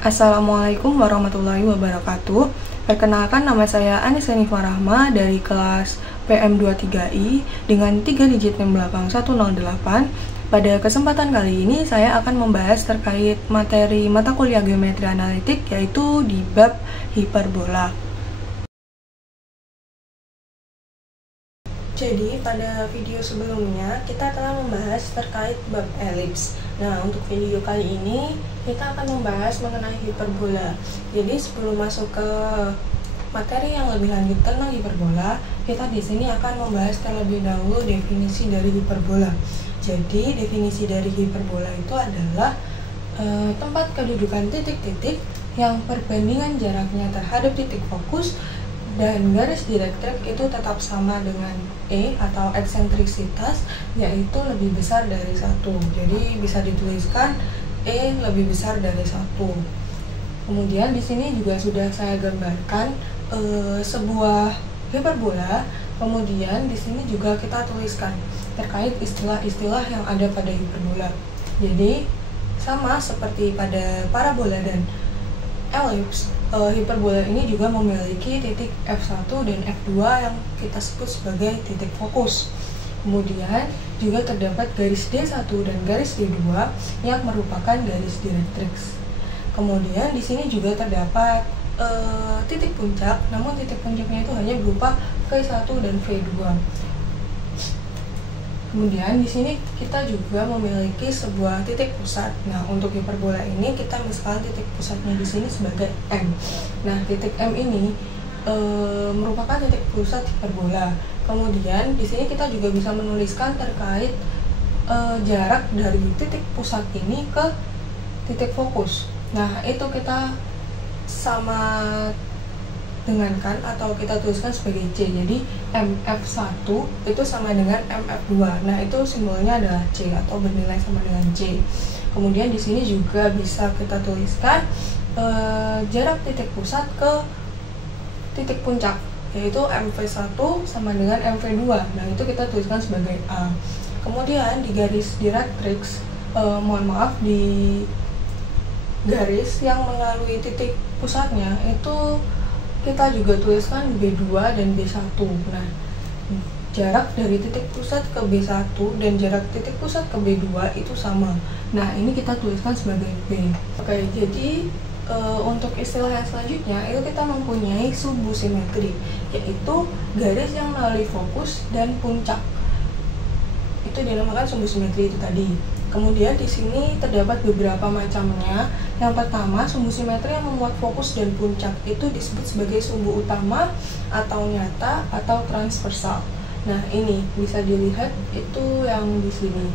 Assalamualaikum warahmatullahi wabarakatuh. Perkenalkan, nama saya Anissa Nifa Rahma dari kelas PM23I dengan 3 digit NIM belakang 108. Pada kesempatan kali ini saya akan membahas terkait materi mata kuliah geometri analitik, yaitu di bab hiperbola. Jadi pada video sebelumnya kita telah membahas terkait bab elips. Nah, untuk video kali ini kita akan membahas mengenai hiperbola. Jadi sebelum masuk ke materi yang lebih lanjut tentang hiperbola, kita di sini akan membahas terlebih dahulu definisi dari hiperbola. Jadi definisi dari hiperbola itu adalah tempat kedudukan titik-titik yang perbandingan jaraknya terhadap titik fokus dan garis direktrix itu tetap sama dengan E atau eksentrisitas, yaitu lebih besar dari 1. Jadi bisa dituliskan E lebih besar dari 1. Kemudian di sini juga sudah saya gambarkan sebuah hiperbola. Kemudian di sini juga kita tuliskan terkait istilah-istilah yang ada pada hiperbola. Jadi sama seperti pada parabola dan elips, hiperbola ini juga memiliki titik F1 dan F2 yang kita sebut sebagai titik fokus. Kemudian juga terdapat garis D1 dan garis D2 yang merupakan garis direktrix. Kemudian di sini juga terdapat titik puncak, namun titik puncaknya itu hanya berupa V1 dan V2. Kemudian di sini kita juga memiliki sebuah titik pusat. Nah, untuk hiperbola ini kita misalkan titik pusatnya di sini sebagai M. Nah, titik M ini merupakan titik pusat hiperbola. Kemudian di sini kita juga bisa menuliskan terkait jarak dari titik pusat ini ke titik fokus. Nah, itu kita sama dengankan atau kita tuliskan sebagai C. Jadi MF1 itu sama dengan MF2. Nah, itu simbolnya adalah C atau bernilai sama dengan C. Kemudian di sini juga bisa kita tuliskan jarak titik pusat ke titik puncak, yaitu MV1 sama dengan MV2. Nah, itu kita tuliskan sebagai A. Kemudian di garis direktrix, di garis yang melalui titik pusatnya itu kita juga tuliskan B2 dan B1. Nah, jarak dari titik pusat ke B1 dan jarak titik pusat ke B2 itu sama. Nah, ini kita tuliskan sebagai B. Oke, jadi untuk istilah yang selanjutnya itu kita mempunyai sumbu simetri, yaitu garis yang melalui fokus dan puncak. Itu dinamakan sumbu simetri itu tadi. Kemudian di sini terdapat beberapa macamnya. Yang pertama, sumbu simetri yang memuat fokus dan puncak itu disebut sebagai sumbu utama atau nyata atau transversal. Nah, ini bisa dilihat itu yang di sini,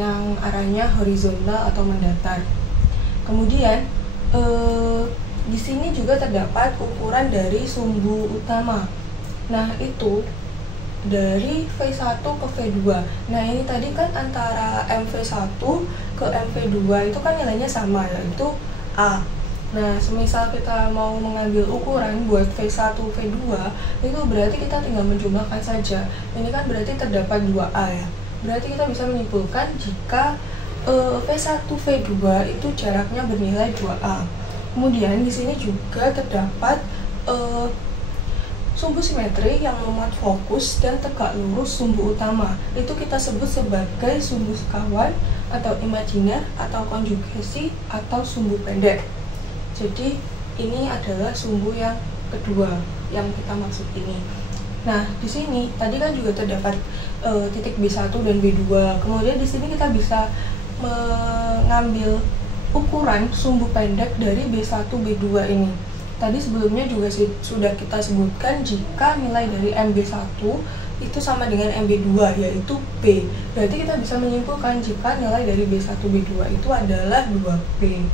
yang arahnya horizontal atau mendatar. Kemudian di sini juga terdapat ukuran dari sumbu utama. Nah, itu dari V1 ke V2. Nah, ini tadi kan antara MV1 ke MV2 itu kan nilainya sama, yaitu A. Nah, semisal kita mau mengambil ukuran buat V1, V2, itu berarti kita tinggal menjumlahkan saja. Ini kan berarti terdapat 2A ya. Berarti kita bisa menyimpulkan jika V1, V2 itu jaraknya bernilai 2A. Kemudian di sini juga terdapat sumbu simetri yang memuat fokus dan tegak lurus sumbu utama. Itu kita sebut sebagai sumbu sekawan atau imajiner atau konjugasi atau sumbu pendek. Jadi ini adalah sumbu yang kedua yang kita maksud ini. Nah, di sini tadi kan juga terdapat titik B1 dan B2. Kemudian di sini kita bisa mengambil ukuran sumbu pendek dari B1 B2 ini. Tadi sebelumnya juga sudah kita sebutkan jika nilai dari MB1 itu sama dengan MB2, yaitu B. Berarti kita bisa menyimpulkan jika nilai dari B1 B2 itu adalah 2B.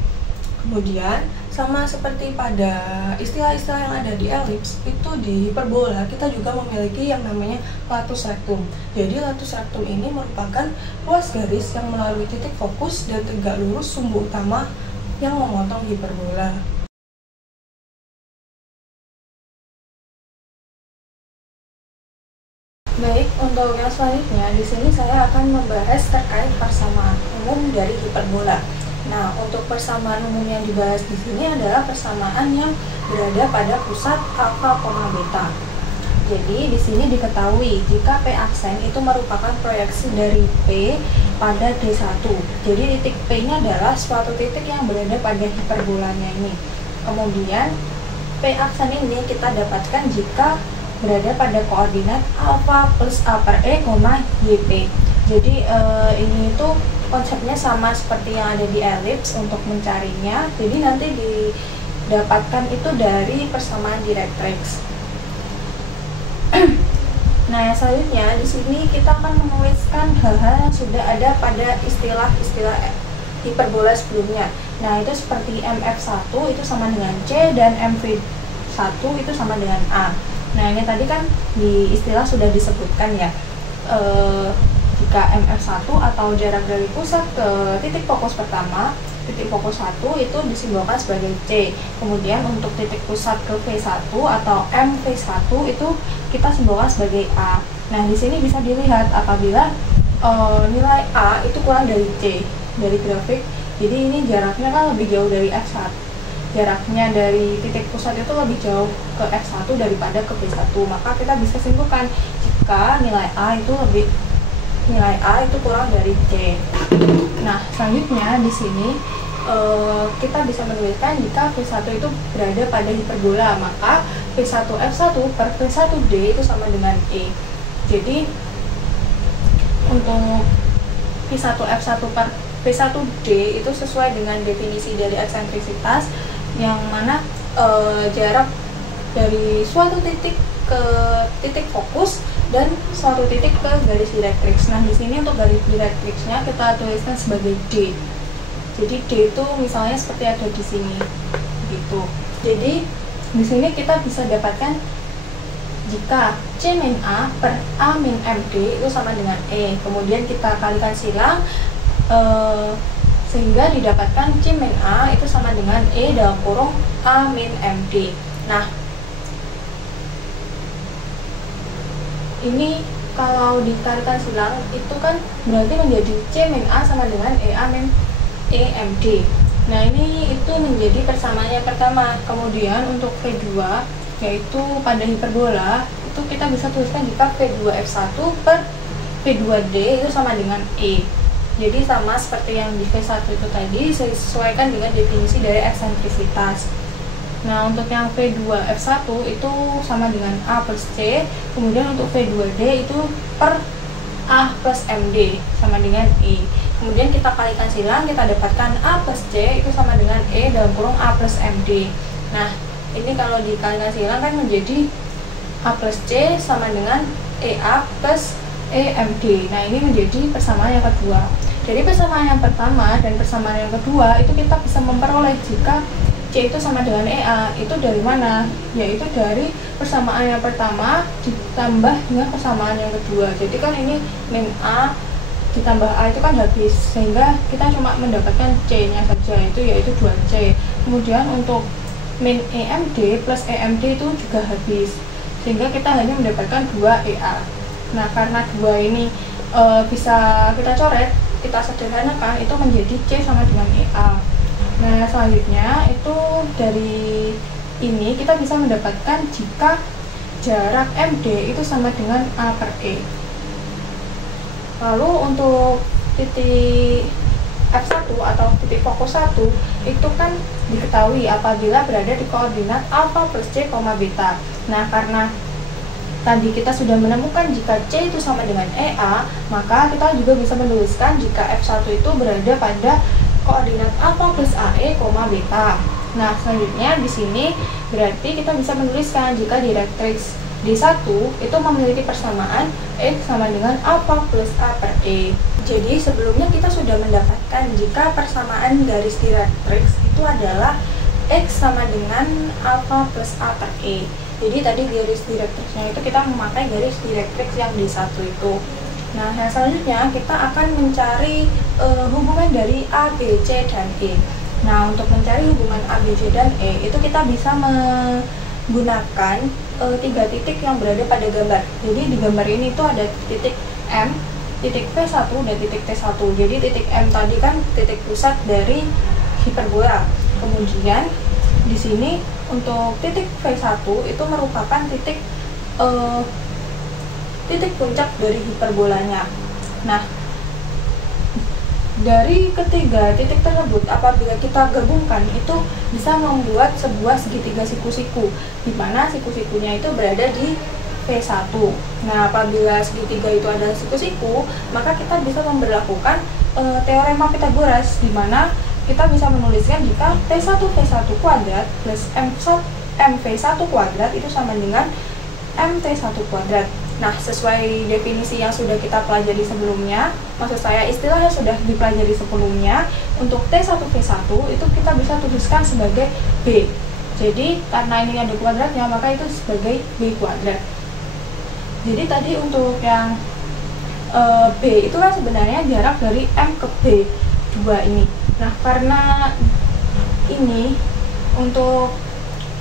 Kemudian sama seperti pada istilah-istilah yang ada di elips, itu di hiperbola kita juga memiliki yang namanya latus rectum. Jadi latus rectum ini merupakan ruas garis yang melalui titik fokus dan tegak lurus sumbu utama yang memotong hiperbola. Baik, untuk yang selanjutnya di sini saya akan membahas terkait persamaan umum dari hiperbola. Nah, untuk persamaan umum yang dibahas di sini adalah persamaan yang berada pada pusat alfa, beta. Jadi di sini diketahui jika P aksen itu merupakan proyeksi dari P pada D1. Jadi titik P-nya adalah suatu titik yang berada pada hiperbolanya ini. Kemudian P aksen ini kita dapatkan jika berada pada koordinat alfa plus A per E, YP. Jadi ini itu konsepnya sama seperti yang ada di elips untuk mencarinya. Jadi nanti didapatkan itu dari persamaan directrix. Nah, yang selanjutnya di sini kita akan menuliskan hal-hal yang sudah ada pada istilah-istilah hiperbola sebelumnya. Nah, itu seperti MF1 itu sama dengan C dan MV1 itu sama dengan A. Nah, ini tadi kan di istilah sudah disebutkan ya. Jika MF1 atau jarak dari pusat ke titik fokus pertama, titik fokus 1 itu disimbolkan sebagai C. Kemudian untuk titik pusat ke V1 atau MV1 itu kita simbolkan sebagai A. Nah, di sini bisa dilihat apabila nilai A itu kurang dari C dari grafik. Jadi ini jaraknya kan lebih jauh dari F1. Jaraknya dari titik pusat itu lebih jauh ke F1 daripada ke V1. Maka kita bisa simpulkan jika nilai A itu kurang dari C. Nah, selanjutnya di sini kita bisa menuliskan jika V1 itu berada pada hiperbola, maka V1F1 per V1D itu sama dengan E. Jadi untuk V1F1 per V1D itu sesuai dengan definisi dari eksentrisitas, yang mana jarak dari suatu titik ke titik fokus dan suatu titik ke garis directrix. Nah, di sini untuk garis directrixnya kita tuliskan sebagai D. Jadi D itu misalnya seperti ada di sini, gitu. Jadi di sini kita bisa dapatkan jika C min A per A min MD itu sama dengan E. Kemudian kita kalikan silang sehingga didapatkan C min A itu sama dengan E dalam kurung A min MD. Nah, ini kalau dikalikan silang itu kan berarti menjadi C min A sama dengan E A min EMD. Nah, ini itu menjadi persamaan yang pertama. Kemudian untuk V2 yaitu pada hiperbola itu kita bisa tuliskan jika V2F1 per V2D itu sama dengan E. Jadi sama seperti yang di V1 itu tadi, disesuaikan dengan definisi dari eksentrisitas. Nah, untuk yang V2F1 itu sama dengan A plus C. Kemudian untuk V2D itu per A plus MD sama dengan E. Kemudian kita kalikan silang, kita dapatkan A plus C itu sama dengan E dalam kurung A plus MD. Nah, ini kalau dikalikan silang kan menjadi A plus C sama dengan EA plus EMD. Nah, ini menjadi persamaan yang kedua. Jadi persamaan yang pertama dan persamaan yang kedua itu kita bisa memperoleh jika C itu sama dengan EA. Itu dari mana? Yaitu dari persamaan yang pertama ditambah dengan persamaan yang kedua. Jadi kan ini min A ditambah A itu kan habis, sehingga kita cuma mendapatkan C-nya saja, itu yaitu 2C. Kemudian untuk min EMD plus EMD itu juga habis, sehingga kita hanya mendapatkan 2EA. Nah, karena 2 ini bisa kita coret, kita sederhanakan, itu menjadi C sama dengan EA. Nah, selanjutnya itu dari ini kita bisa mendapatkan jika jarak MD itu sama dengan A per E. Lalu untuk titik F1 atau titik fokus 1 itu kan diketahui apabila berada di koordinat alfa plus C, beta. Nah, karena tadi kita sudah menemukan jika C itu sama dengan EA, maka kita juga bisa menuliskan jika F1 itu berada pada koordinat alfa plus AE, beta. Nah, selanjutnya di sini berarti kita bisa menuliskan jika directrix D1 itu memiliki persamaan X sama dengan alfa plus A per E. Jadi sebelumnya kita sudah mendapatkan jika persamaan garis directrix itu adalah X sama dengan alfa plus A per E. Jadi tadi garis directrixnya itu kita memakai garis directrix yang D1 itu. Nah, yang selanjutnya kita akan mencari hubungan dari A, B, C, dan E. Nah, untuk mencari hubungan A, B, C, dan E itu kita bisa menggunakan 3 titik yang berada pada gambar. Jadi di gambar ini tuh ada titik M, titik P1 dan titik T1. Jadi titik M tadi kan titik pusat dari hiperbola. Kemudian di sini untuk titik V1 itu merupakan titik puncak dari hiperbolanya. Nah, dari ketiga titik tersebut apabila kita gabungkan itu bisa membuat sebuah segitiga siku-siku, di mana siku-sikunya itu berada di P1. Nah, apabila segitiga itu adalah siku-siku, maka kita bisa memberlakukan teorema Pythagoras, di mana kita bisa menuliskan jika T1 V1 kuadrat plus MV1 kuadrat itu sama dengan MT1 kuadrat. Nah, sesuai definisi yang sudah kita pelajari sebelumnya, maksud saya istilah yang sudah dipelajari sebelumnya, untuk T1 V1 itu kita bisa tuliskan sebagai B. Jadi, karena ini ada kuadratnya, maka itu sebagai B kuadrat. Jadi tadi untuk yang B itu kan sebenarnya jarak dari M ke B2 ini. Nah, karena ini untuk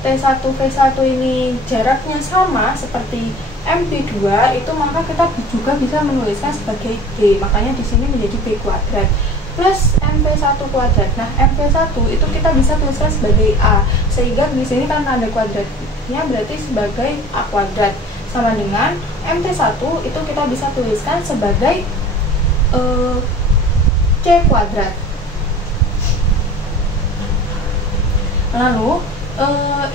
T1 V1 ini jaraknya sama seperti MP2 itu, maka kita juga bisa menuliskan sebagai B. Makanya di sini menjadi B kuadrat plus MP1 kuadrat. Nah, MP1 itu kita bisa tuliskan sebagai A. Sehingga di sini karena ada kuadratnya berarti sebagai A kuadrat. Sama dengan MT1 itu kita bisa tuliskan sebagai C kuadrat. Lalu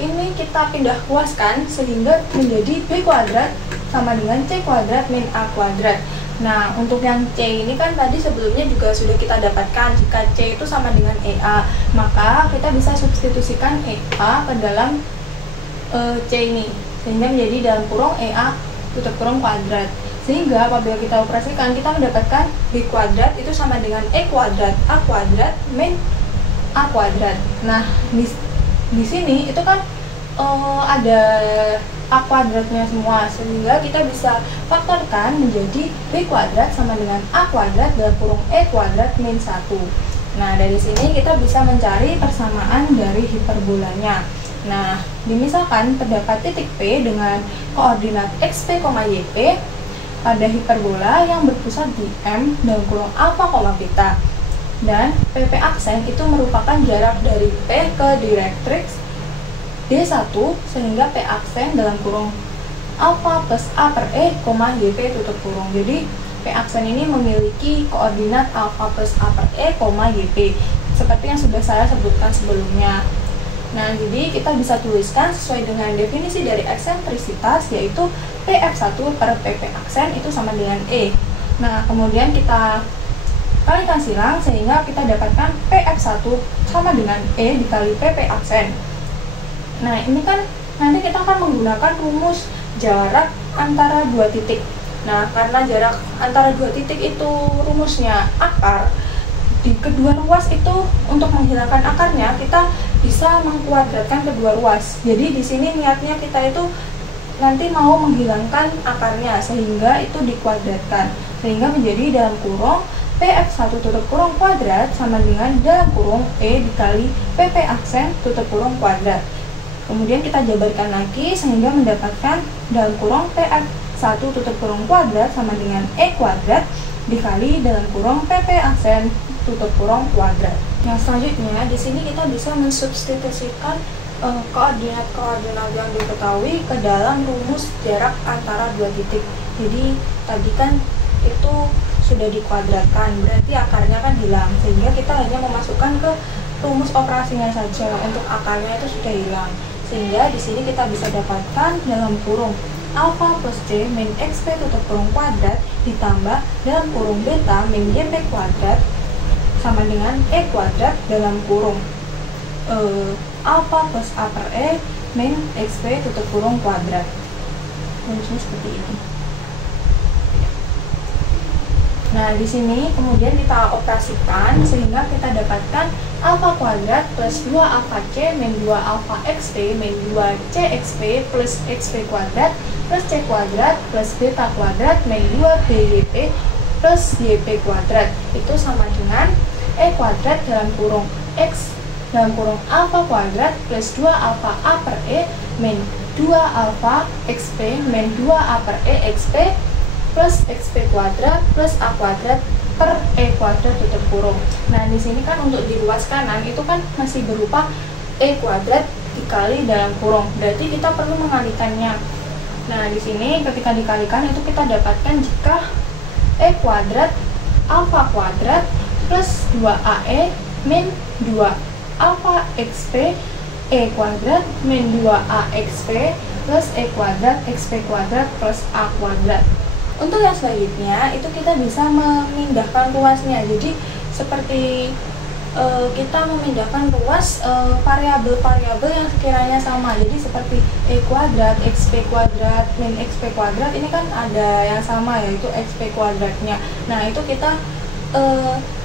ini kita pindah luaskan sehingga menjadi B kuadrat sama dengan C kuadrat min A kuadrat. Nah, untuk yang C ini kan tadi sebelumnya juga sudah kita dapatkan, jika C itu sama dengan EA, maka kita bisa substitusikan EA ke dalam C ini, sehingga menjadi dalam kurung EA tutup kurung kuadrat. Sehingga apabila kita operasikan, kita mendapatkan B kuadrat itu sama dengan E kuadrat A kuadrat min A kuadrat. Nah, di sini itu kan ada A kuadratnya semua, sehingga kita bisa faktorkan menjadi B kuadrat sama dengan A kuadrat dalam kurung E kuadrat min 1. Nah, dari sini kita bisa mencari persamaan dari hiperbolanya. Nah, misalkan terdapat titik P dengan koordinat XP, YP pada hiperbola yang berpusat di M dalam kurung alfa, beta, dan PP aksen itu merupakan jarak dari P ke direktrix D1 sehingga P aksen dalam kurung alfa plus A per E, YP tutup kurung. Jadi P aksen ini memiliki koordinat alfa plus A per E, YP seperti yang sudah saya sebutkan sebelumnya. Nah, jadi kita bisa tuliskan sesuai dengan definisi dari eksentrisitas, yaitu PF1 per PP aksen itu sama dengan E. Nah, kemudian kita kalikan silang sehingga kita dapatkan PF1 sama dengan E dikali PP aksen. Nah, ini kan nanti kita akan menggunakan rumus jarak antara dua titik. Nah, karena jarak antara dua titik itu rumusnya akar, di kedua ruas itu untuk menghilangkan akarnya kita bisa mengkuadratkan kedua ruas. Jadi di sini niatnya kita itu nanti mau menghilangkan akarnya sehingga itu dikuadratkan, sehingga menjadi dalam kurung PF1 tutup kurung kuadrat sama dengan dalam kurung E dikali PP aksen tutup kurung kuadrat. Kemudian kita jabarkan lagi sehingga mendapatkan dalam kurung PF1 tutup kurung kuadrat sama dengan E kuadrat dikali dalam kurung PP aksen tutup kurung kuadrat. Nah, selanjutnya di sini kita bisa mensubstitusikan koordinat-koordinat yang diketahui ke dalam rumus jarak antara dua titik. Jadi tadi kan itu sudah dikuadratkan, berarti akarnya kan hilang, sehingga kita hanya memasukkan ke rumus operasinya saja. Untuk akarnya itu sudah hilang, sehingga di sini kita bisa dapatkan dalam kurung alfa plus C min XP tutup kurung kuadrat ditambah dalam kurung beta min YP kuadrat sama dengan E kuadrat dalam kurung alfa plus A per E min XP tutup kurung kuadrat. Rumusnya seperti ini. Nah, di sini kemudian kita operasikan sehingga kita dapatkan alfa kuadrat plus 2 alfa C min 2 alfa XP min 2 CXP plus XP kuadrat plus C kuadrat plus beta kuadrat min 2 BYP plus YP kuadrat itu sama dengan E kuadrat dalam kurung X dalam kurung alfa kuadrat plus 2 alfa A per E min 2 alfa XP min 2 A per E XP plus XP kuadrat plus A kuadrat per E kuadrat tutup kurung. Nah, di sini kan untuk di ruas kanan itu kan masih berupa E kuadrat dikali dalam kurung. Berarti kita perlu mengalikannya. Nah, di sini ketika dikalikan itu kita dapatkan jika E kuadrat alfa kuadrat plus 2AE min 2 alfa XP E kuadrat min 2A XP plus E kuadrat XP kuadrat plus A kuadrat. Untuk yang selanjutnya itu kita bisa memindahkan ruasnya. Jadi seperti kita memindahkan ruas variabel-variabel yang sekiranya sama. Jadi seperti E kuadrat, XP kuadrat, min XP kuadrat ini kan ada yang sama, yaitu XP kuadratnya. Nah, itu kita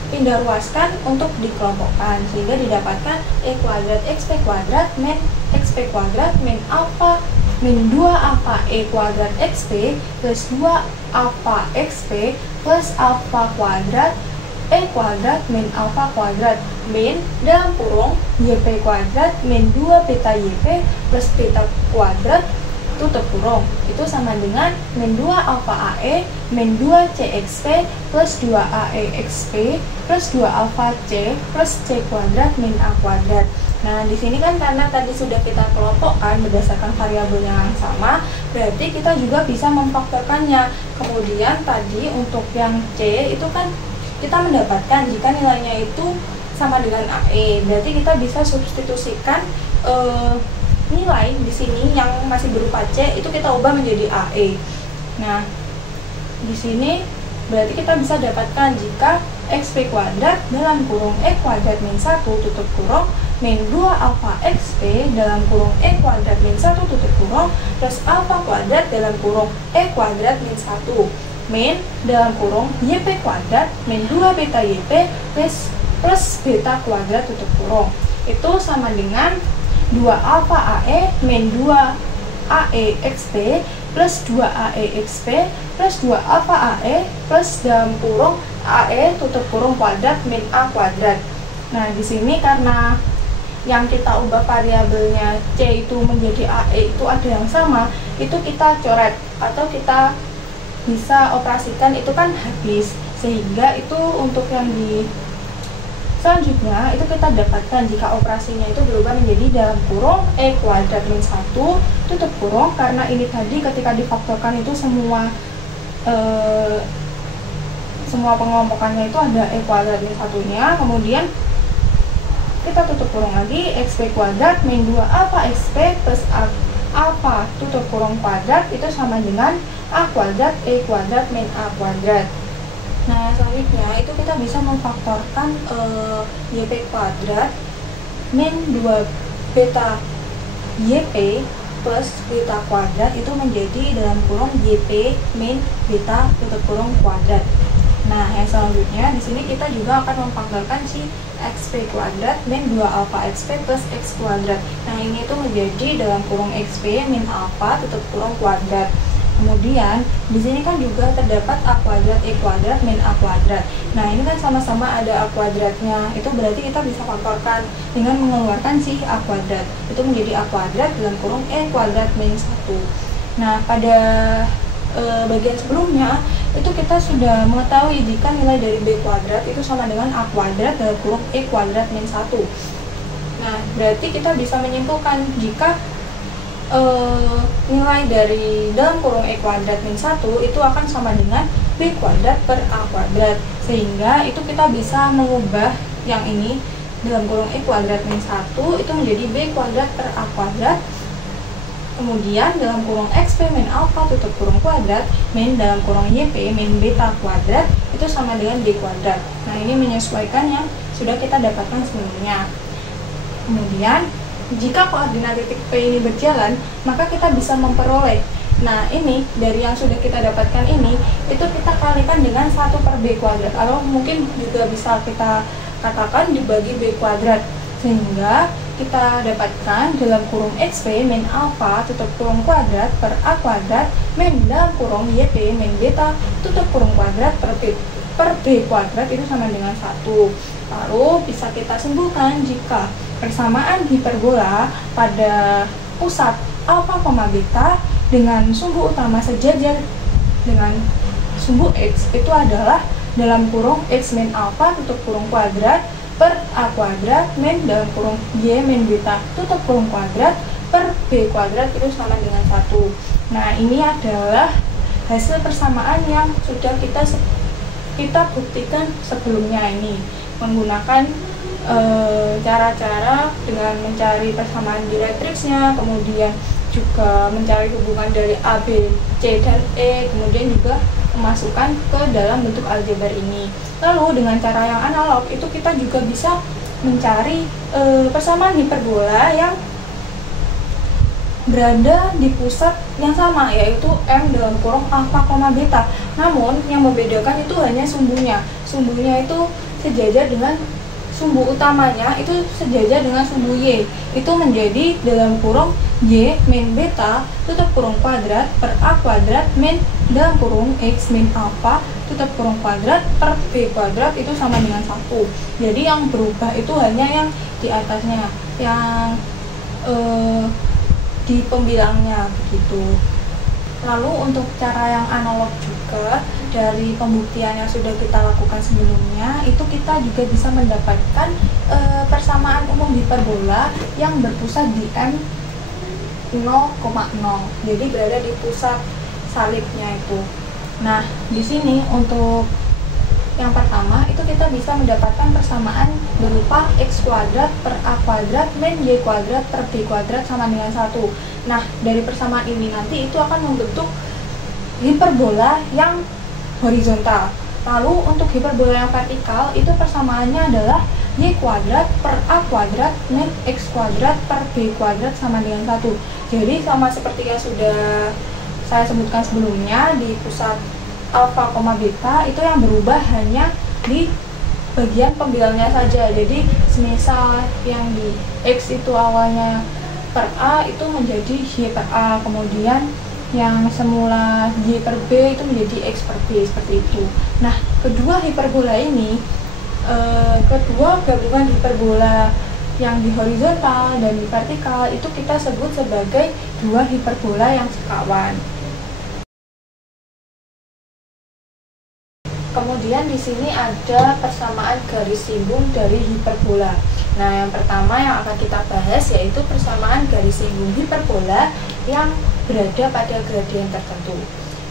pindah ruaskan untuk dikelompokkan sehingga didapatkan E kuadrat XP kuadrat min XP kuadrat min alfa min 2 alfa E kuadrat XP plus 2 alfa XP plus alfa kuadrat E kuadrat min alfa kuadrat min dalam kurung YP kuadrat min 2 beta YP plus beta kuadrat tutup kurung. Itu sama dengan min 2 alfa AE min 2 CXP plus 2 AE XP plus 2 alfa C plus C kuadrat min A kuadrat. Nah, di sini kan karena tadi sudah kita kelompokkan berdasarkan variabel yang sama, berarti kita juga bisa memfaktorkannya. Kemudian tadi untuk yang C itu kan kita mendapatkan jika nilainya itu sama dengan AE, berarti kita bisa substitusikan nilai di sini yang masih berupa C itu kita ubah menjadi AE. Nah, di sini berarti kita bisa dapatkan jika XP kuadrat dalam kurung E kuadrat min 1 tutup kurung min 2 alfa XP dalam kurung E kuadrat min 1 tutup kurung plus alfa kuadrat dalam kurung E kuadrat min 1 min dalam kurung YP kuadrat min 2 beta YP plus beta kuadrat tutup kurung. Itu sama dengan 2 alfa AE min 2 AE XP plus 2 AE XP plus 2 alfa AE plus dalam kurung AE tutup kurung kuadrat min A kuadrat. Nah, di sini karena yang kita ubah variabelnya C itu menjadi AE itu ada yang sama, itu kita coret atau kita bisa operasikan, itu kan habis, sehingga itu untuk yang di selanjutnya itu kita dapatkan jika operasinya itu berubah menjadi dalam kurung E kuadrat min 1 tutup kurung, karena ini tadi ketika difaktorkan itu semua pengelompokannya itu ada E kuadrat min 1-nya, kemudian kita tutup kurung lagi XP kuadrat min 2 alfa XP plus alfa tutup kurung kuadrat itu sama dengan A kuadrat E kuadrat min A kuadrat. Nah, selanjutnya itu kita bisa memfaktorkan YP kuadrat min 2 beta YP plus beta kuadrat itu menjadi dalam kurung YP min beta tutup kurung kuadrat. Nah, yang selanjutnya di sini kita juga akan memfaktorkan si XP kuadrat min 2 alfa XP plus X kuadrat. Nah, ini itu menjadi dalam kurung XP min alfa tutup kurung kuadrat. Kemudian di sini kan juga terdapat A kuadrat E kuadrat min A kuadrat. Nah, ini kan sama-sama ada A kuadratnya. Itu berarti kita bisa faktorkan dengan mengeluarkan si A kuadrat. Itu menjadi A kuadrat dalam kurung E kuadrat min 1. Nah, pada bagian sebelumnya itu kita sudah mengetahui jika nilai dari B kuadrat itu sama dengan A kuadrat dalam kurung E kuadrat min 1. Nah, berarti kita bisa menyimpulkan jika nilai dari dalam kurung E kuadrat min 1 itu akan sama dengan B kuadrat per A kuadrat, sehingga itu kita bisa mengubah yang ini dalam kurung E kuadrat min 1 itu menjadi B kuadrat per A kuadrat, kemudian dalam kurung XP min alfa tutup kurung kuadrat min dalam kurung YP min beta kuadrat itu sama dengan B kuadrat. Nah, ini menyesuaikan yang sudah kita dapatkan sebelumnya. Kemudian jika koordinat titik P ini berjalan, maka kita bisa memperoleh. Nah, ini dari yang sudah kita dapatkan ini, itu kita kalikan dengan 1 per B kuadrat, atau mungkin juga bisa kita katakan dibagi B kuadrat, sehingga kita dapatkan dalam kurung XP min alfa tutup kurung kuadrat per A kuadrat min dalam kurung YP min beta tutup kurung kuadrat per B kuadrat itu sama dengan 1. Lalu bisa kita simpulkan jika persamaan hiperbola pada pusat alfa, beta dengan sumbu utama sejajar dengan sumbu X itu adalah dalam kurung X min alpha tutup kurung kuadrat per A kuadrat min dalam kurung Y min beta tutup kurung kuadrat per B kuadrat itu sama dengan 1. Nah, ini adalah hasil persamaan yang sudah kita buktikan sebelumnya ini menggunakan cara-cara dengan mencari persamaan direktriksnya, kemudian juga mencari hubungan dari A, B, C, dan E, kemudian juga memasukkan ke dalam bentuk aljabar ini. Lalu dengan cara yang analog itu kita juga bisa mencari persamaan hiperbola yang berada di pusat yang sama, yaitu M dalam kurung alfa, beta. Namun yang membedakan itu hanya sumbunya. Sumbunya itu sejajar dengan sumbu utamanya, itu sejajar dengan sumbu Y. Itu menjadi dalam kurung Y min beta tutup kurung kuadrat per A kuadrat min dalam kurung X min alfa tutup kurung kuadrat per B kuadrat itu sama dengan 1. Jadi yang berubah itu hanya yang di atasnya, yang di pembilangnya begitu. Lalu untuk cara yang analog juga dari pembuktian yang sudah kita lakukan sebelumnya, itu kita juga bisa mendapatkan persamaan umum hiperbola yang berpusat di M 0,0. Jadi berada di pusat salibnya itu. Nah, di sini untuk yang pertama itu kita bisa mendapatkan persamaan berupa X kuadrat per A kuadrat min Y kuadrat per B kuadrat sama dengan 1. Nah, dari persamaan ini nanti itu akan membentuk hiperbola yang horizontal. Lalu untuk hiperbola yang vertikal itu persamaannya adalah Y kuadrat per A kuadrat min X kuadrat per B kuadrat sama dengan 1. Jadi sama seperti yang sudah saya sebutkan sebelumnya, di pusat alfa, beta itu yang berubah hanya di bagian pembilangnya saja. Jadi semisal yang di X itu awalnya per A itu menjadi Y per A, kemudian yang semula Y per B itu menjadi X per B, seperti itu. Nah, kedua hiperbola ini, kedua gabungan hiperbola yang di horizontal dan di vertikal itu kita sebut sebagai dua hiperbola yang sekawan. Kemudian di sini ada persamaan garis singgung dari hiperbola. Nah, yang pertama yang akan kita bahas yaitu persamaan garis singgung hiperbola yang berada pada gradien tertentu.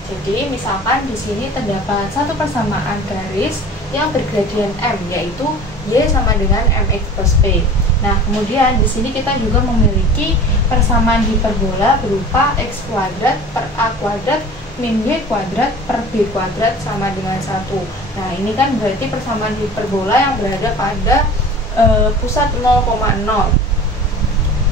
Jadi, misalkan di sini terdapat satu persamaan garis yang bergradien M, yaitu Y sama dengan mx plus P. Nah, kemudian di sini kita juga memiliki persamaan hiperbola berupa X kuadrat per A kuadrat min Y kuadrat per B kuadrat sama dengan 1. Nah, ini kan berarti persamaan hiperbola yang berada pada pusat 0,0.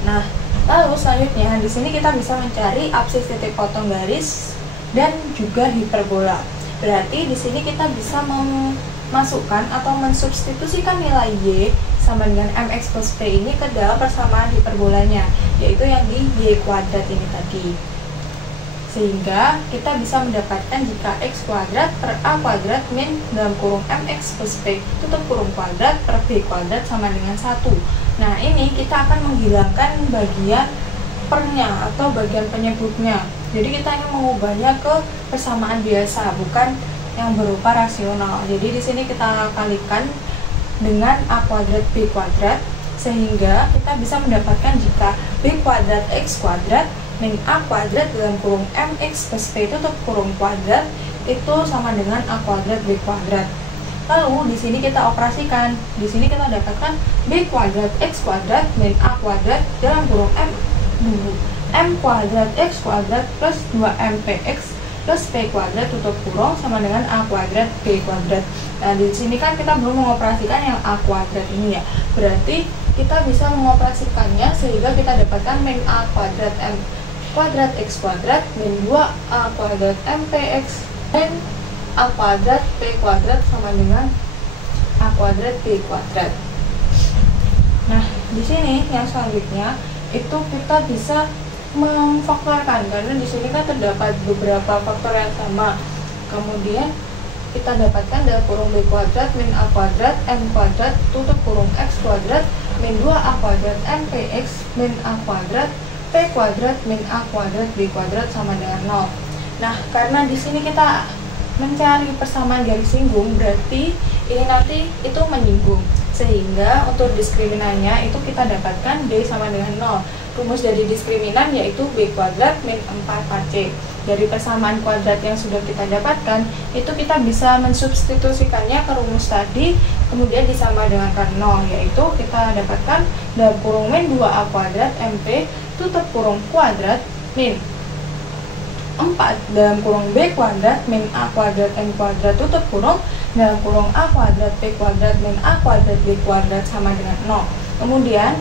Nah, lalu selanjutnya di sini kita bisa mencari absis titik potong garis dan juga hiperbola. Berarti di sini kita bisa memasukkan atau mensubstitusikan nilai Y sama dengan mx plus P ini ke dalam persamaan hiperbolanya, yaitu yang di Y kuadrat ini tadi. Sehingga kita bisa mendapatkan jika X kuadrat per A kuadrat min dalam kurung mx plus P tutup kurung kuadrat per B kuadrat sama dengan 1. Nah, ini kita akan menghilangkan bagian pernya atau bagian penyebutnya. Jadi kita ingin mengubahnya ke persamaan biasa, bukan yang berupa rasional. Jadi di sini kita kalikan dengan A kuadrat B kuadrat, sehingga kita bisa mendapatkan jika B kuadrat X kuadrat min A kuadrat dalam kurung mx plus P tutup kurung kuadrat itu sama dengan A kuadrat B kuadrat. Lalu di sini kita operasikan. Di sini kita dapatkan B kuadrat X kuadrat min A kuadrat dalam kurung M kuadrat X kuadrat plus 2MPX plus P kuadrat tutup kurung sama dengan A kuadrat B kuadrat. Nah, di sini kan kita belum mengoperasikan yang A kuadrat ini ya. Berarti kita bisa mengoperasikannya sehingga kita dapatkan min A kuadrat M kuadrat X kuadrat min 2A kuadrat MPX dan A kuadrat P kuadrat sama dengan A kuadrat B kuadrat. Nah, di sini yang selanjutnya itu kita bisa memfaktorkan, karena di sini kan terdapat beberapa faktor yang sama. Kemudian kita dapatkan dalam kurung B kuadrat min A kuadrat M kuadrat tutup kurung X kuadrat min 2A kuadrat MPX min A kuadrat P kuadrat min A kuadrat B kuadrat sama dengan 0. Nah, karena di sini kita mencari persamaan garis singgung, berarti ini nanti itu menyinggung. Sehingga untuk diskriminannya itu kita dapatkan D sama dengan 0. Rumus dari diskriminan yaitu B kuadrat min 4AC. Dari persamaan kuadrat yang sudah kita dapatkan, itu kita bisa mensubstitusikannya ke rumus tadi, kemudian disama dengan 0, yaitu kita dapatkan dalam kurung min 2A kuadrat MP tutup kurung kuadrat min 4 dalam kurung B kuadrat min A kuadrat M kuadrat tutup kurung dalam kurung A kuadrat P kuadrat min A kuadrat B kuadrat sama dengan 0. Kemudian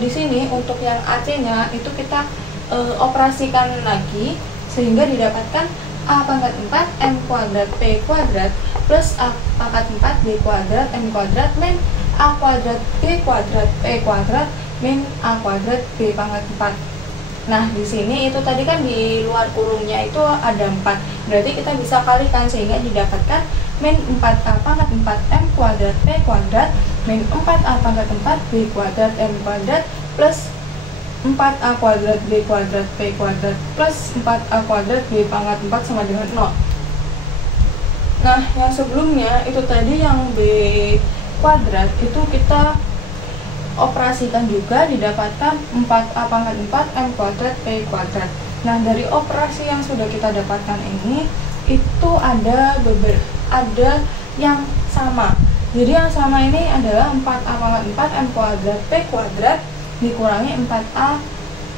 di sini untuk yang AC-nya itu kita operasikan lagi sehingga didapatkan A pangkat 4 M kuadrat P kuadrat plus A pangkat 4 B kuadrat M kuadrat min A kuadrat B kuadrat P kuadrat min A kuadrat B pangkat 4. Nah, di sini itu tadi kan di luar kurungnya itu ada 4. Berarti kita bisa kalikan sehingga didapatkan min 4A pangkat 4M kuadrat P kuadrat min 4A pangkat 4 B kuadrat M kuadrat plus 4A kuadrat B kuadrat P kuadrat plus 4A kuadrat B pangkat 4 sama dengan 0. Nah, yang sebelumnya itu tadi yang B kuadrat itu kita operasikan juga didapatkan 4A pangkat 4 M kuadrat P kuadrat. Nah, dari operasi yang sudah kita dapatkan ini itu ada yang sama. Jadi yang sama ini adalah 4A pangkat 4 M kuadrat P kuadrat dikurangi 4A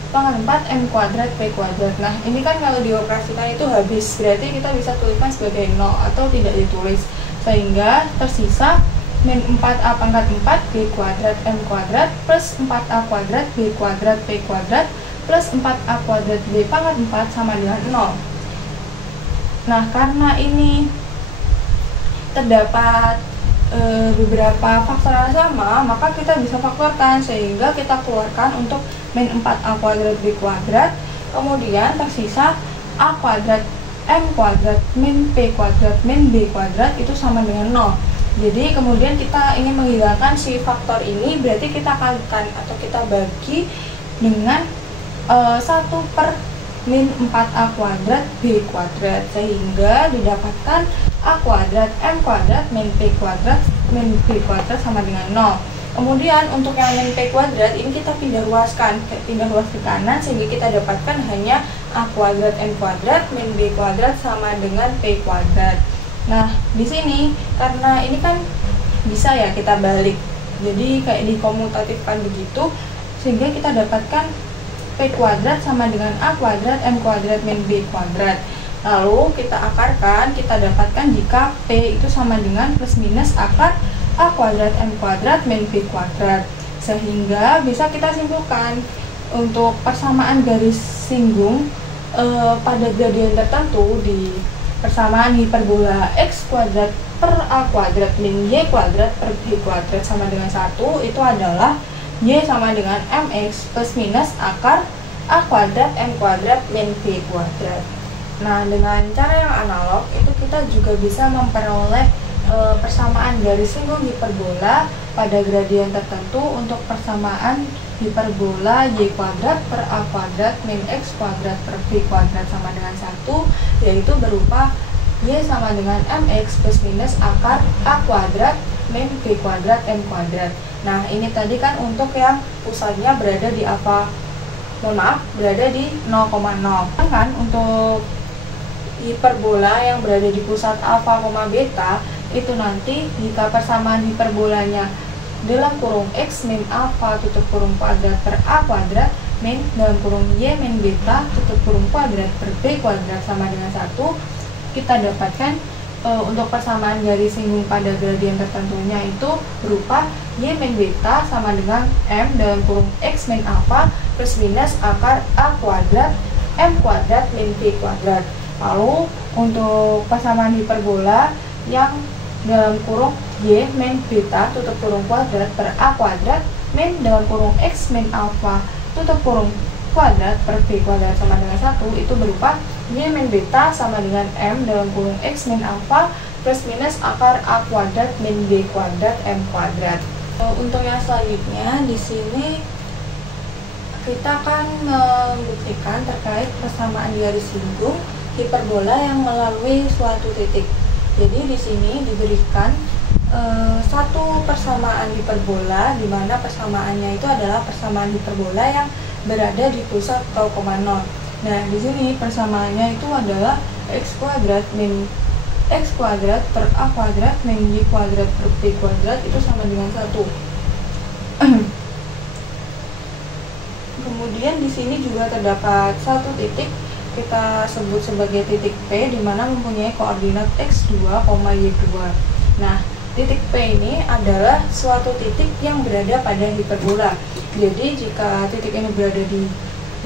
pangkat 4 M kuadrat P kuadrat. Nah, ini kan kalau dioperasikan itu habis, berarti kita bisa tuliskan sebagai 0 atau tidak ditulis, sehingga tersisa min 4A pangkat 4 B kuadrat M kuadrat plus 4A kuadrat B kuadrat P kuadrat plus 4A kuadrat B pangkat 4 sama dengan 0. Nah, karena ini terdapat beberapa faktor yang sama, maka kita bisa faktorkan sehingga kita keluarkan untuk min 4A kuadrat B kuadrat, kemudian tersisa A kuadrat M kuadrat min P kuadrat min B kuadrat itu sama dengan 0. Jadi kemudian kita ingin menghilangkan si faktor ini, berarti kita kalikan atau kita bagi dengan 1 per min 4A kuadrat B kuadrat, sehingga didapatkan A kuadrat M kuadrat min P kuadrat min B kuadrat sama dengan 0. Kemudian untuk yang min P kuadrat ini kita pindah ruas ke kanan, sehingga kita dapatkan hanya A kuadrat M kuadrat min B kuadrat sama dengan P kuadrat. Nah, di sini karena ini kan bisa ya kita balik, jadi kayak dikomutatifkan begitu, sehingga kita dapatkan P kuadrat sama dengan A kuadrat M kuadrat min B kuadrat. Lalu kita akarkan, kita dapatkan jika P itu sama dengan plus minus akar A kuadrat M kuadrat min B kuadrat. Sehingga bisa kita simpulkan untuk persamaan garis singgung pada gradien tertentu di persamaan hiperbola x kuadrat per A kuadrat min Y kuadrat per B kuadrat sama dengan 1 itu adalah Y sama dengan MX plus minus akar A kuadrat M kuadrat min B kuadrat. Nah, dengan cara yang analog itu kita juga bisa memperoleh persamaan garis singgung hiperbola pada gradien tertentu untuk persamaan hiperbola Y kuadrat per A kuadrat min X kuadrat per B kuadrat sama dengan 1, yaitu berupa Y sama dengan MX plus minus akar A kuadrat min B kuadrat M kuadrat. Nah, ini tadi kan untuk yang pusatnya berada di berada di 0,0. Kan untuk hiperbola yang berada di pusat alfa, beta itu nanti jika persamaan hiperbolanya dalam kurung X min alfa tutup kurung kuadrat per A kuadrat min dalam kurung Y min beta tutup kurung kuadrat per B kuadrat sama dengan 1, kita dapatkan untuk persamaan garis singgung pada gradien tertentunya itu berupa Y min beta sama dengan M dalam kurung X min alfa plus minus akar A kuadrat M kuadrat min B kuadrat. Lalu untuk persamaan hiperbola yang dalam kurung Y min beta tutup kurung kuadrat per A kuadrat min dalam kurung X min alfa tutup kurung kuadrat per B kuadrat sama dengan 1 itu berupa Y min beta sama dengan M dalam kurung X min alfa plus minus akar A kuadrat min B kuadrat M kuadrat. Untuk yang selanjutnya di sini kita akan membuktikan terkait persamaan garis singgung hiperbola yang melalui suatu titik. Jadi di sini diberikan satu persamaan hiperbola, di mana persamaannya itu adalah persamaan hiperbola yang berada di pusat 0,0. Nah, di sini persamaannya itu adalah x kuadrat min x kuadrat per a kuadrat min y kuadrat per b kuadrat itu sama dengan 1. Kemudian di sini juga terdapat satu titik, kita sebut sebagai titik P, di mana mempunyai koordinat x2, y2. Nah, titik P ini adalah suatu titik yang berada pada hiperbola. Jadi jika titik ini berada di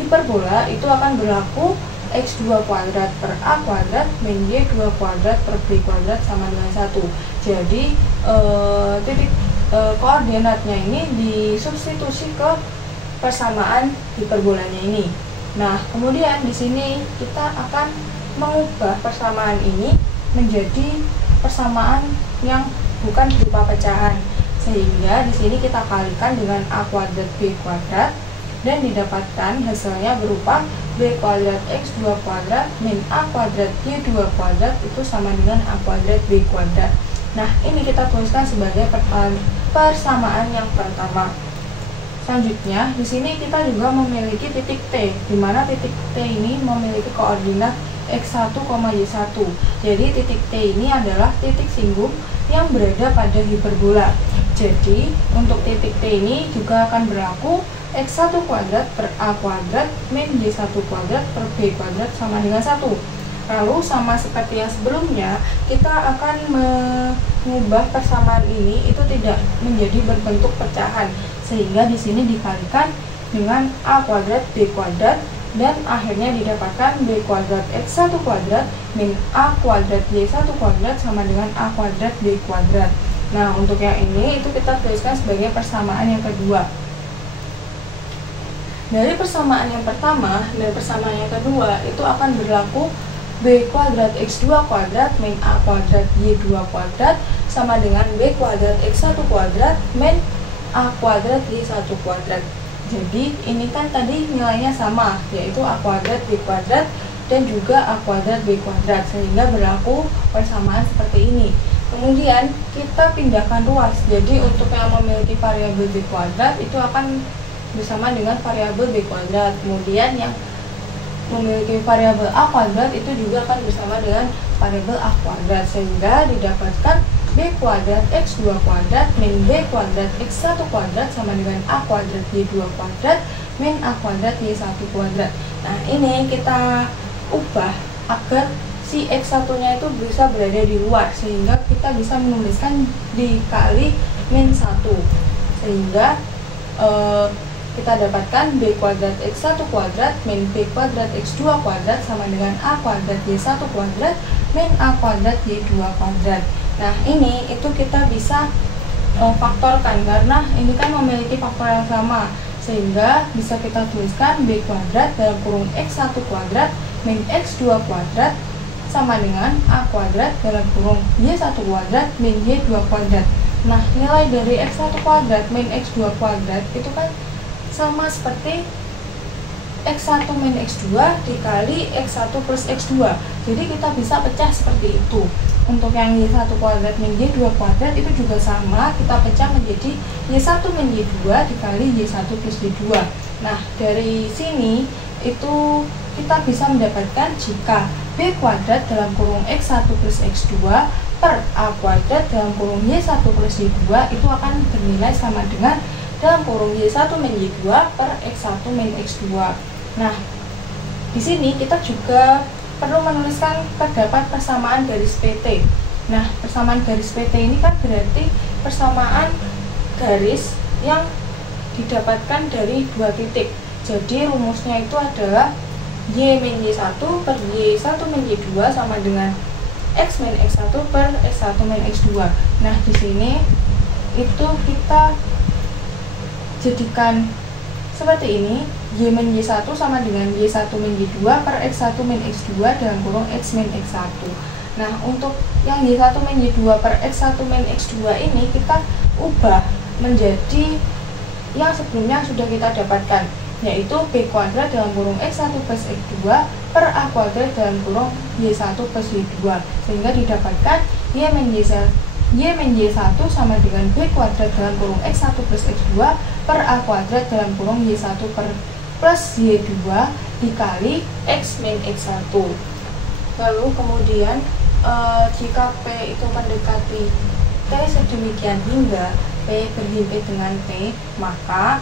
hiperbola, itu akan berlaku x2 kuadrat per a kuadrat min y2 kuadrat per b kuadrat sama dengan 1. Jadi titik koordinatnya ini disubstitusi ke persamaan hiperbolanya ini. Nah, kemudian di sini kita akan mengubah persamaan ini menjadi persamaan yang bukan berupa pecahan. Sehingga di sini kita kalikan dengan a kuadrat b kuadrat dan didapatkan hasilnya berupa b kuadrat x2 kuadrat min a kuadrat y2 kuadrat itu sama dengan a kuadrat b kuadrat. Nah, ini kita tuliskan sebagai persamaan yang pertama. Selanjutnya, di sini kita juga memiliki titik T, di mana titik T ini memiliki koordinat x1, y1. Jadi titik T ini adalah titik singgung yang berada pada hiperbola. Jadi untuk titik T ini juga akan berlaku x1 kuadrat per a kuadrat min y1 kuadrat per b kuadrat sama dengan 1. Lalu sama seperti yang sebelumnya, kita akan mengubah persamaan ini itu tidak menjadi berbentuk pecahan, sehingga di sini dikalikan dengan a kuadrat b kuadrat dan akhirnya didapatkan b kuadrat x1 kuadrat min a kuadrat y1 kuadrat sama dengan a kuadrat b kuadrat. Nah, untuk yang ini itu kita tuliskan sebagai persamaan yang kedua. Dari persamaan yang pertama dan persamaan yang kedua itu akan berlaku b kuadrat x2 kuadrat min a kuadrat y2 kuadrat sama dengan b kuadrat x1 kuadrat min a kuadrat y1 kuadrat. Jadi ini kan tadi nilainya sama, yaitu a kuadrat b kuadrat dan juga a kuadrat b kuadrat, sehingga berlaku persamaan seperti ini. Kemudian kita pindahkan ruas, jadi untuk yang memiliki variabel b kuadrat itu akan bersama dengan variabel b kuadrat. Kemudian yang memiliki variabel a kuadrat itu juga akan bersama dengan variabel a kuadrat, sehingga didapatkan b kuadrat x2 kuadrat min b kuadrat x1 kuadrat sama dengan a kuadrat y2 kuadrat min a kuadrat y1 kuadrat. Nah, ini kita ubah agar si x1 nya itu bisa berada di luar, sehingga kita bisa menuliskan dikali min 1, sehingga kita dapatkan b kuadrat x1 kuadrat min b kuadrat x2 kuadrat sama dengan a kuadrat y1 kuadrat min a kuadrat y2 kuadrat. Nah, ini itu kita bisa faktorkan karena ini kan memiliki faktor yang sama, sehingga bisa kita tuliskan b kuadrat dalam kurung x1 kuadrat min x2 kuadrat sama dengan a kuadrat dalam kurung y1 kuadrat min y2 kuadrat. Nah, nilai dari x1 kuadrat min x2 kuadrat itu kan sama seperti x1 min x2 dikali x1 plus x2. Jadi kita bisa pecah seperti itu. Untuk yang y1 kuadrat min y2 kuadrat itu juga sama, kita pecah menjadi y1 min y2 dikali y1 plus y2. Nah, dari sini itu kita bisa mendapatkan jika b kuadrat dalam kurung x1 plus x2 per a kuadrat dalam kurung y1 plus y2 itu akan bernilai sama dengan dalam kurung y1 min y2 per x1 min x2. Nah, di sini kita juga perlu menuliskan terdapat persamaan garis PT. Nah, persamaan garis PT ini kan berarti persamaan garis yang didapatkan dari dua titik. Jadi rumusnya itu adalah y min y1 per y1 min y2 sama dengan x min x1 per x1 min x2. Nah, di sini itu kita jadikan seperti ini, y min y1 sama dengan y1 min y2 per x1 min x2 dalam kurung x min x1. Nah, untuk yang y1 min y2 per x1 min x2 ini kita ubah menjadi yang sebelumnya sudah kita dapatkan, yaitu b kuadrat dalam kurung x1 plus x2 per A kuadrat dalam kurung Y1 plus Y2, sehingga didapatkan Y min Y1 sama dengan B kuadrat dalam kurung X1 plus X2 per A kuadrat dalam kurung Y1 plus Y2 dikali X min X1. Lalu kemudian jika P itu mendekati T sedemikian hingga P berhimpit dengan T, maka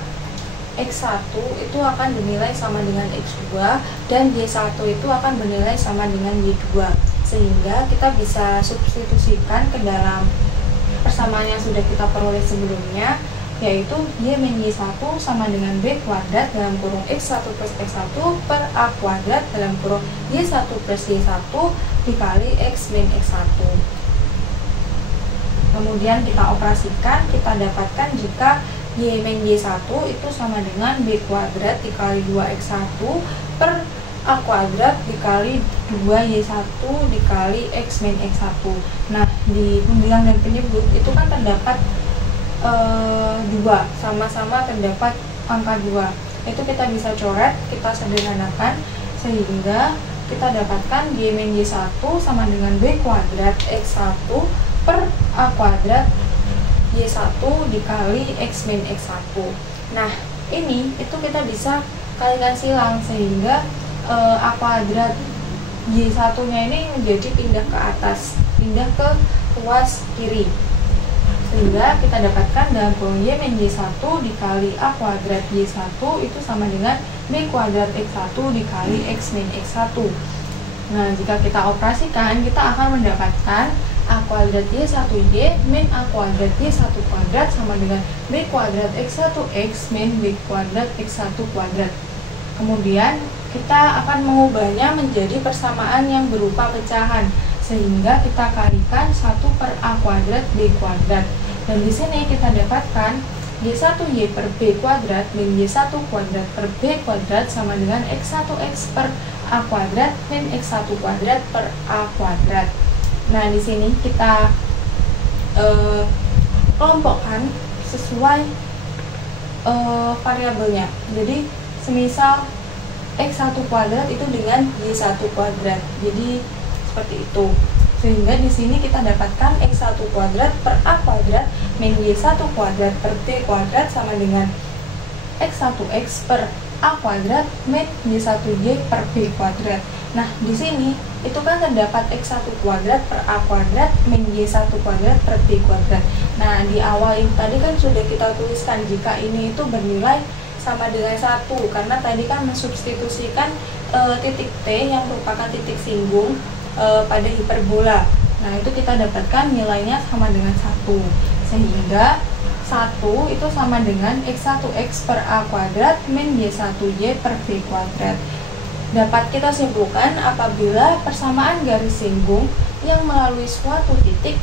X1 itu akan bernilai sama dengan X2 dan Y1 itu akan bernilai sama dengan Y2, sehingga kita bisa substitusikan ke dalam persamaan yang sudah kita peroleh sebelumnya, yaitu Y min Y1 sama dengan B kuadrat dalam kurung X1 plus X1 per A kuadrat dalam kurung Y1 plus Y1 dikali X min X1. Kemudian kita operasikan, kita dapatkan jika Y min Y1 itu sama dengan B kuadrat dikali 2X1 per A kuadrat dikali 2Y1 dikali X min X1. Nah, di pembilang dan penyebut itu kan terdapat 2, sama-sama terdapat angka 2. Itu kita bisa coret, kita sederhanakan, sehingga kita dapatkan Y min Y1 sama dengan B kuadrat X1 per A kuadrat Y1 dikali X min X1. Nah, ini itu kita bisa kalikan silang, sehingga A kuadrat Y1 nya ini menjadi pindah ke atas, pindah ke ruas kiri, sehingga kita dapatkan dalam kurung Y min Y1 dikali A kuadrat Y1 itu sama dengan B kuadrat X1 dikali X min X1. Nah, jika kita operasikan, kita akan mendapatkan A kuadrat Y1Y min A kuadrat Y1 kuadrat sama dengan B kuadrat X1X min B kuadrat X1 kuadrat. Kemudian kita akan mengubahnya menjadi persamaan yang berupa pecahan, sehingga kita kalikan 1 per A kuadrat B kuadrat. Dan di sini kita dapatkan Y1Y per B kuadrat min Y1 kuadrat per B kuadrat sama dengan X1X per A kuadrat min X1 kuadrat per A kuadrat. Nah, di sini kita kelompokkan sesuai variabelnya. Jadi, semisal X1 kuadrat itu dengan Y1 kuadrat. Jadi, seperti itu. Sehingga di sini kita dapatkan X1 kuadrat per A kuadrat min Y1 kuadrat per B kuadrat sama dengan X1X per A kuadrat min Y1Y per B kuadrat. Nah, di sini itu kan terdapat X1 kuadrat per A kuadrat min Y1 kuadrat per B kuadrat. Nah, di awal ini tadi kan sudah kita tuliskan jika ini itu bernilai sama dengan 1, karena tadi kan mensubstitusikan titik T yang merupakan titik singgung pada hiperbola. Nah, itu kita dapatkan nilainya sama dengan 1, sehingga 1 itu sama dengan X1X per A kuadrat min Y1Y per B kuadrat. Dapat kita simpulkan apabila persamaan garis singgung yang melalui suatu titik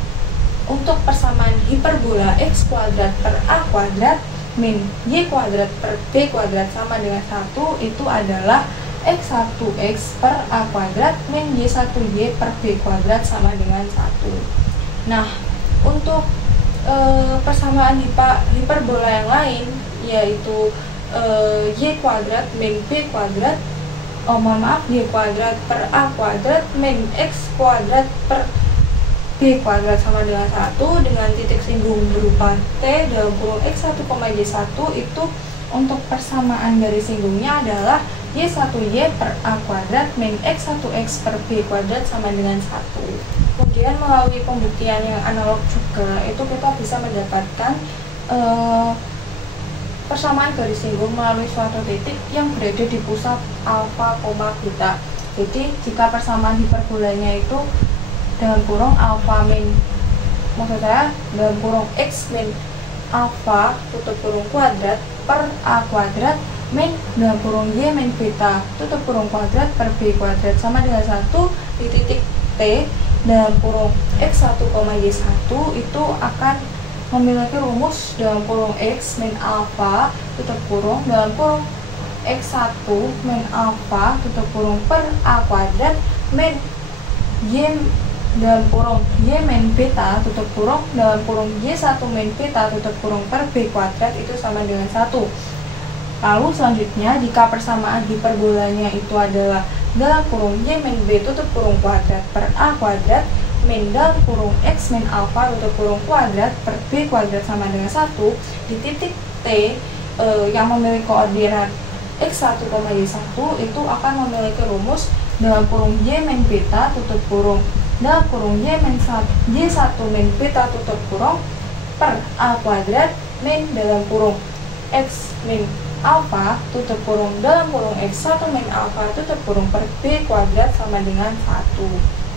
untuk persamaan hiperbola X kuadrat per A kuadrat min Y kuadrat per B kuadrat sama dengan 1 itu adalah X1X per A kuadrat min Y1Y per B kuadrat sama dengan 1. Nah, untuk persamaan hiperbola yang lain, yaitu Y kuadrat min B kuadrat, Y kuadrat per A kuadrat min X kuadrat per B kuadrat sama dengan 1 dengan titik singgung berupa T dalam kurung X1, Y1 itu untuk persamaan garis singgungnya adalah Y1Y per A kuadrat min X1X per B kuadrat sama dengan 1. Kemudian melalui pembuktian yang analog juga, itu kita bisa mendapatkan persamaan garis singgung melalui suatu titik yang berada di pusat alfa, beta. Jadi, jika persamaan hiperbolanya itu dalam kurung alfa min, maksud saya dalam kurung X min alfa tutup kurung kuadrat per A kuadrat min dalam kurung Y min beta tutup kurung kuadrat per B kuadrat sama dengan 1 di titik T dalam kurung X1, Y1 itu akan memiliki rumus dalam kurung X min alfa tutup kurung dalam kurung X1 min alfa tutup kurung per A kuadrat min Y dalam kurung Y min beta tutup kurung dalam kurung Y1 min beta tutup kurung per B kuadrat itu sama dengan 1. Lalu selanjutnya, jika persamaan hiperbolanya itu adalah dalam kurung Y min B tutup kurung kuadrat per A kuadrat min dalam kurung X min alfa tutup kurung kuadrat per B kuadrat sama dengan 1 di titik T yang memiliki koordinat X1, Y1 itu akan memiliki rumus dalam kurung Y min beta tutup kurung dalam kurung Y1 min beta tutup kurung per A kuadrat min dalam kurung X min alfa tutup kurung dalam kurung X1 min alfa tutup kurung per B kuadrat sama dengan 1.